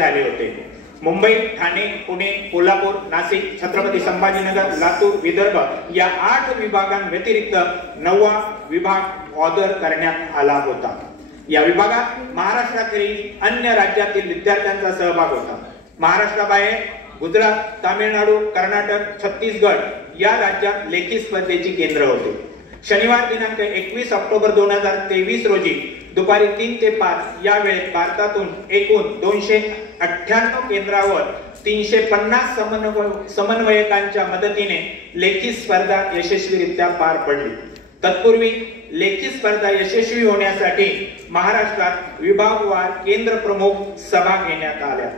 झाले होते। मुंबई, ठाणे, पुणे, कोल्हापूर, नाशिक, छत्रपती संभाजीनगर, लातूर, विदर्भ या 8 विभागांव्यतिरिक्त 9वा विभाग ऑर्डर करण्यात आला होता। या विभागात महाराष्ट्रातील अन्य राज्यातील विद्यार्थ्यांचा सहभाग होता। महाराष्ट्राबाहेर गुजरात, तामिळनाडू, कर्नाटक, छत्तीसगड या राज्यात लेखी स्पर्धेची केंद्र होते। शनिवार दिनांक 21 ऑक्टोबर 2023 रोजी दुपारी 3 ते 5 या वेळेत भारतातून एकूण 298 केंद्रावर 350 समन्वयकांच्या मदतीने लेखी स्पर्धा यशस्वीरित्या पार पडली। तत्पूर्वी लेखी स्पर्धा यशस्वी होण्यासाठी महाराष्ट्रात विभागवार केंद्र प्रमुख सभा घेण्यात आल्या।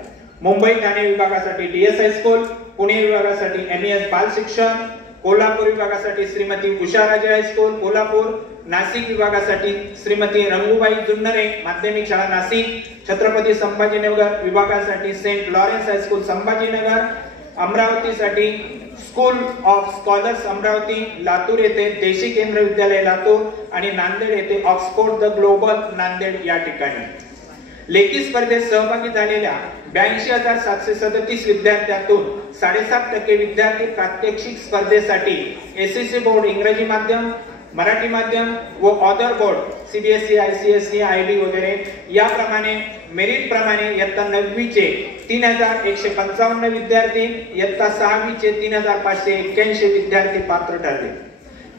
मुंबई ठाणे विभागासाठी डीएस हायस्कूल, पुणे विभागासाठी एमईएस बाल शिक्षण, कोल्हापूर विभागासाठी श्रीमती उषाराजे हायस्कूल कोल्हापूर, नाशिक विभागासाठी श्रीमती रंगूबाई जुन्नरे माध्यमिक शाळा नाशिक, छत्रपती संभाजीनगर विभागासाठी सेंट लॉरेन्स हायस्कूल संभाजीनगर, अमरावतीसाठी school of scholars Amravati, Latur येथे देशी केंद्र विद्यालय लातूर आणि नांदेड येथे ऑक्सफोर्ड द ग्लोबल नांदेड या ठिकाणी। लेखी स्पर्धेत सहभागी झालेल्या 82,737 विद्यार्थ्यांतून 7.5% विद्यार्थी प्रात्यक्षिक स्पर्धेसाठी एसएससी बोर्ड इंग्रजी माध्यम, मराठी माध्यम व other board CBSE, ICSE, IB वगैरे याप्रमाणे मेरिट प्रमाणे इयत्ता 9वी चे 3,155 विद्यार्थी, इयत्ता 6वी चे 3,581 विद्यार्थी पात्र ठरले।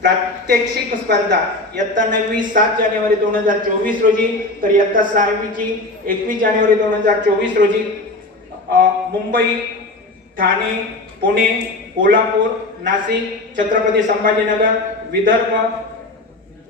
प्रात्यक्षिक स्पर्धा इयत्ता 9वी 7 जानेवारी 2024 रोजी तर इयत्ता 6वी ची 21 जानेवारी 2024 रोजी मुंबई, ठाणे, पुणे, कोल्हापूर, नाशिक, छत्रपती संभाजीनगर, विदर्भ,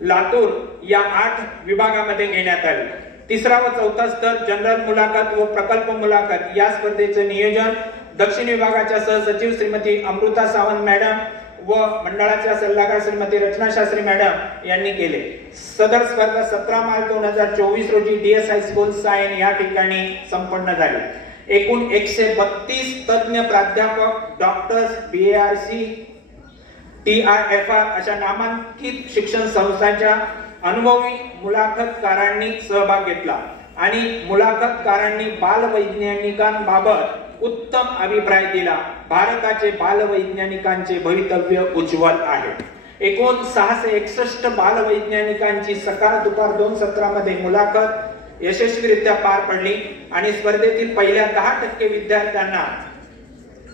लातूर या 8 विभागामध्ये घेण्यात आले। तिसरा व चौथा स्तर जनरल मुलाखत व प्रकल्प मुलाखत या स्पर्धेचे नियोजन दक्षिण विभागाच्या सहसचिव श्रीमती अमृता सावंत मॅडम व मंडळाच्या सल्लागार श्रीमती रचना शास्त्री मॅडम यांनी केले। सदर स्पर्धा 17 मार्च 2024 रोजी डीएस हायस्कूल सायन या ठिकाणी संपन्न झाली। एकूण 132 तज्ञ प्राध्यापक, डॉक्टर्स, बीएआरसी, टीआयएफआर अशा नामांकित शिक्षण संस्थांच्या अनुभवी मुलाखतकारांनी सहभाग घेतला आणि मुलाखतकारांनी बालवैज्ञानिकांबाबत उत्तम अभिप्राय दिला। भारताचे बालवैज्ञानिकांचे भवितव्य उज्ज्वल आहे। एकूण 661 बालवैज्ञानिकांची सकाळ दुपार 2 सत्रामध्ये मुलाखत यशस्वीरित्या पार पडली आणि स्पर्धेतील पहिल्या 10% विद्यार्थ्यांना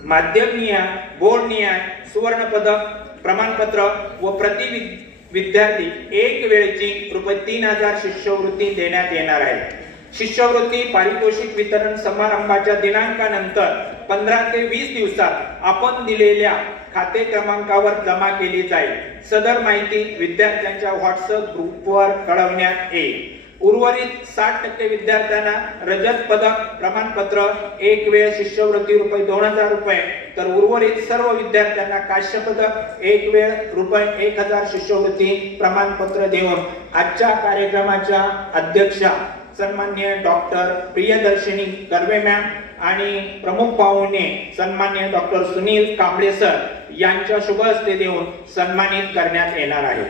माध्यमनिहाय, बोर्डनिहाय सुवर्ण पदक, प्रमाणपत्र व प्रति विद्यार्थी एक वेळची ₹3,000 शिष्यवृत्ती देण्यात येणार आहे। शिष्यवृत्ती पारितोषिक वितरण समारंभाच्या दिनांकानंतर 15 ते 20 दिवसात आपण दिलेल्या खाते क्रमांकावर जमा केली जाईल। सदर माहिती विद्यार्थ्यांच्या व्हॉट्सअप ग्रुपवर कळवण्यात येईल। उर्वरित 60% विद्यार्थ्यांना रजत पदक, प्रमाणपत्र, एक वेळ शिष्यवृत्ती ₹2,000 तर उर्वरित सर्व विद्यार्थ्यांना कांस्य पदक, एक वेळ ₹1,000 शिष्यवृत्ती प्रमाणपत्र देऊन आजच्या कार्यक्रमाच्या अध्यक्षा सन्माननीय डॉक्टर प्रियदर्शनी कर्वे मॅम आणि प्रमुख पाहुणे सन्माननीय डॉक्टर सुनील कांबळे सर यांच्या शुभ हस्ते देऊन सन्मानित करण्यात येणार आहे,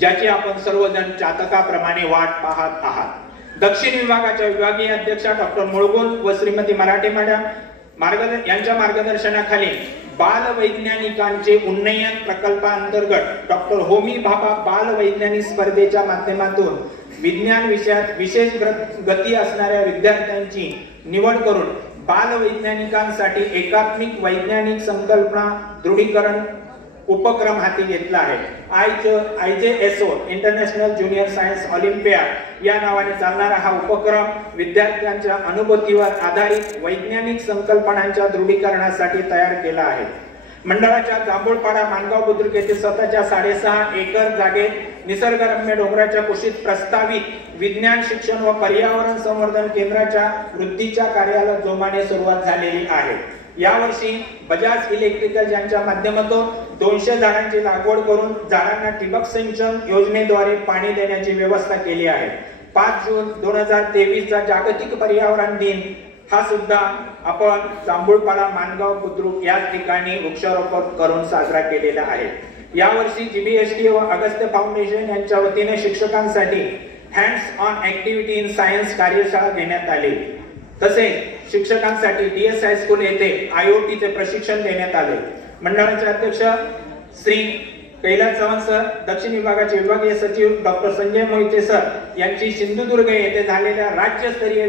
ज्याची आपण सर्वजण चातकाप्रमाणे वाट पाहत आहात। दक्षिण विभागाच्या विभागीय अध्यक्षा डॉक्टर मुळगुण व श्रीमती मराठे मॅडम यांच्या मार्गदर्शनाखाली बाल वैज्ञानिकांचे उन्नयन प्रकल्पांतर्गत डॉक्टर होमी भाभा बाल वैज्ञानिक स्पर्धेच्या माध्यमातून विज्ञान विषयात विशेष गती असणाऱ्या विद्यार्थ्यांची निवड करून बाल वैज्ञानिकांसाठी एकात्मिक वैज्ञानिक संकल्पना दृढीकरण उपक्रम हाती घेतला आहे। आयजेएसओ इंटरनॅशनल ज्युनियर सायन्स ऑलिम्पियाड या नावाने चालणारा हा उपक्रम विद्यार्थ्यांच्या अनुभूतीवर आधारित वैज्ञानिक संकल्पनांच्या दृढीकरणासाठी तयार केला आहे। मंडळाच्या जांभूळपाडा मानगाव बुद्रुक येथे स्वतःच्या 6.5 एकर जागेत निसर्गरम्य डोंगराच्या कुशीत प्रस्तावित विज्ञान शिक्षण व पर्यावरण संवर्धन केंद्राच्या वृद्धीच्या कार्याला जोमाने सुरुवात झालेली आहे। यावर्षी बजाज इलेक्ट्रिकल यांच्या माध्यमातून 200 झाडांची लागवड करून झाडांना ठिबक सिंचन योजनेद्वारे पाणी देण्याची व्यवस्था केली आहे। 5 जून 2023 चा जागतिक पर्यावरण दिन हा सुद्धा आपण जांभूळपाडा मानगाव बुद्रुक या ठिकाणी वृक्षारोपण करून साजरा केलेला आहे। यावर्षी जीबीएसटी व अगस्त्य फाउंडेशन यांच्या वतीने शिक्षकांसाठी hands on activity in science कार्यशाळा घेण्यात आली। तसेच शिक्षकांसाठी डीएस हायस्कूल येथे आयओटीचे प्रशिक्षण देण्यात आले। मंडळाचे अध्यक्ष श्री कैलास चव्हाण सर, दक्षिण विभागाचे विभागीय सचिव डॉक्टर संजय मोहिते सर यांची सिंधुदुर्ग येथे झालेल्या राज्यस्तरीय